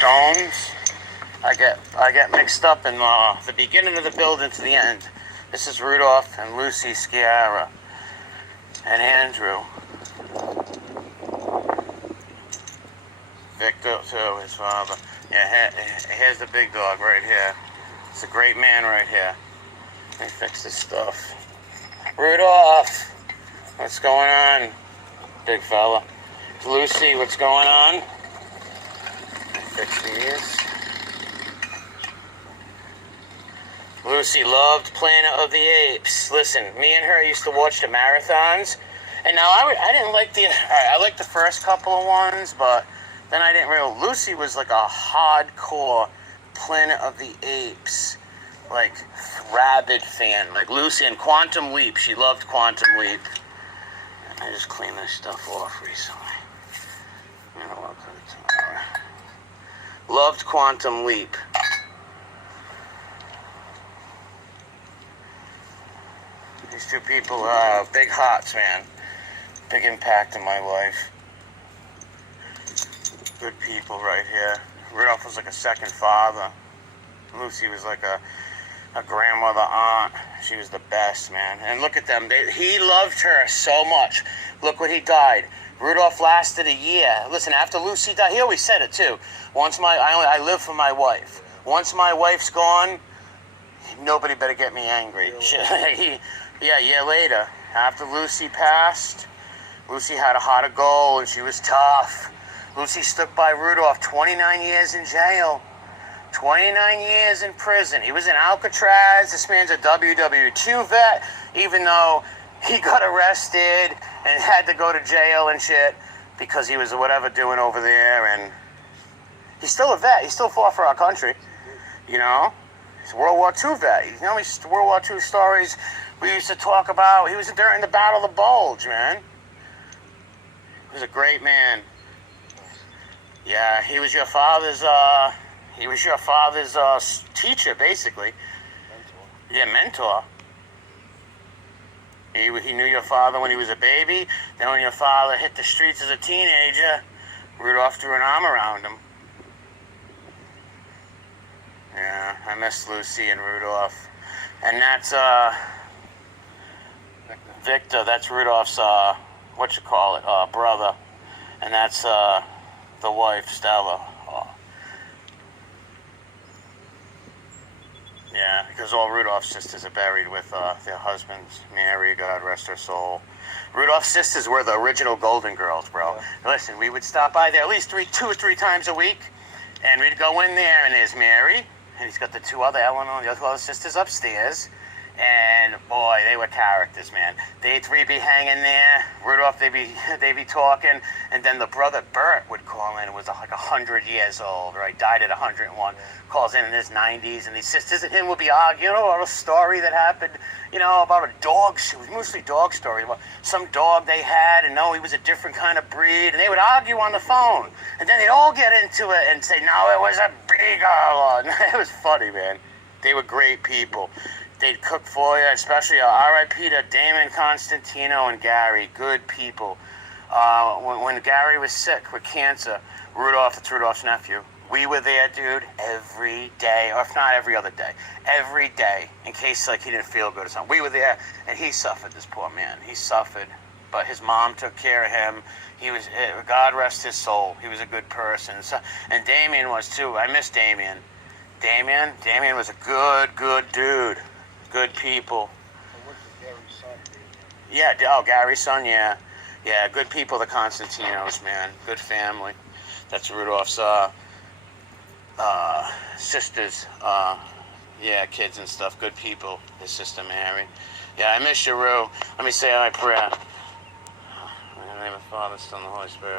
stones. I get mixed up in the beginning of the building to the end. This is Rudolph and Lucy Sciarra and Andrew. Victor too, his father. Yeah, here's the big dog right here. It's a great man right here. Let me fix this stuff. Rudolph, what's going on, big fella? Lucy, what's going on? Fix these. Lucy loved Planet of the Apes. Listen, me and her used to watch the marathons, and now I didn't like I liked the first couple of ones, but then I didn't realize Lucy was like a hardcore Planet of the Apes, like rabid fan. Like Lucy and Quantum Leap, she loved Quantum Leap. I just cleaned this stuff off recently. I don't want to put it tomorrow. Loved Quantum Leap. These two people are big hearts, man. Big impact in my life. Good people right here. Rudolph was like a second father. Lucy was like a grandmother, aunt. She was the best, man. And look at them. He loved her so much. Look what he died. Rudolph lasted a year. Listen, after Lucy died, he always said it too. I live for my wife. Once my wife's gone, nobody better get me angry. Yeah, a year later, after Lucy passed, Lucy had a heart of gold and she was tough. Lucy stuck by Rudolph 29 years in jail. 29 years in prison. He was in Alcatraz. This man's a WWII vet, even though he got arrested and had to go to jail and shit because he was whatever doing over there. And he's still a vet. He still fought for our country, you know. He's a World War II vet. You know, these World War II stories we used to talk about. He was during the Battle of the Bulge, man. He was a great man. Yeah, he was your father's teacher, basically. Yeah, mentor. He knew your father when he was a baby. Then when your father hit the streets as a teenager, Rudolph threw an arm around him. Yeah, I miss Lucy and Rudolph. And that's Victor. That's Rudolph's brother. And that's the wife, Stella. Yeah, because all Rudolph's sisters are buried with their husbands. Mary, God rest her soul. Rudolph's sisters were the original Golden Girls, bro. Yeah. Listen, we would stop by there at least 2 or 3 times a week, and we'd go in there, and there's Mary, and he's got the two other sisters upstairs. And boy, they were characters, man. They'd 3 be hanging there. Rudolph, they'd be talking, and then the brother Bert would call in. Was like 100 years old, right? Died at 101. Calls in his 90s, and these sisters and him would be arguing about a story that happened, about a dog. It was mostly dog stories about some dog they had, and no, he was a different kind of breed. And they would argue on the phone, and then they'd all get into it and say, no, it was a beagle. It was funny, man. They were great people. They'd cook for you, especially R.I.P. to Damon, Constantino, and Gary. Good people. When Gary was sick with cancer, it's Rudolph's nephew. We were there, dude, every day, or if not every other day. Every day, in case he didn't feel good or something. We were there, and he suffered, this poor man. He suffered, but his mom took care of him. God rest his soul. He was a good person. And Damien was, too. I miss Damien. Damien was a good dude. Good people. Gary's son? Yeah, Gary's son, yeah. Yeah, good people, the Constantinos, man. Good family. That's Rudolph's sisters, kids and stuff. Good people. His sister Mary. Yeah, I miss you, Rue. Let me say my prayer. In the name of the Father, Son, and the Holy Spirit.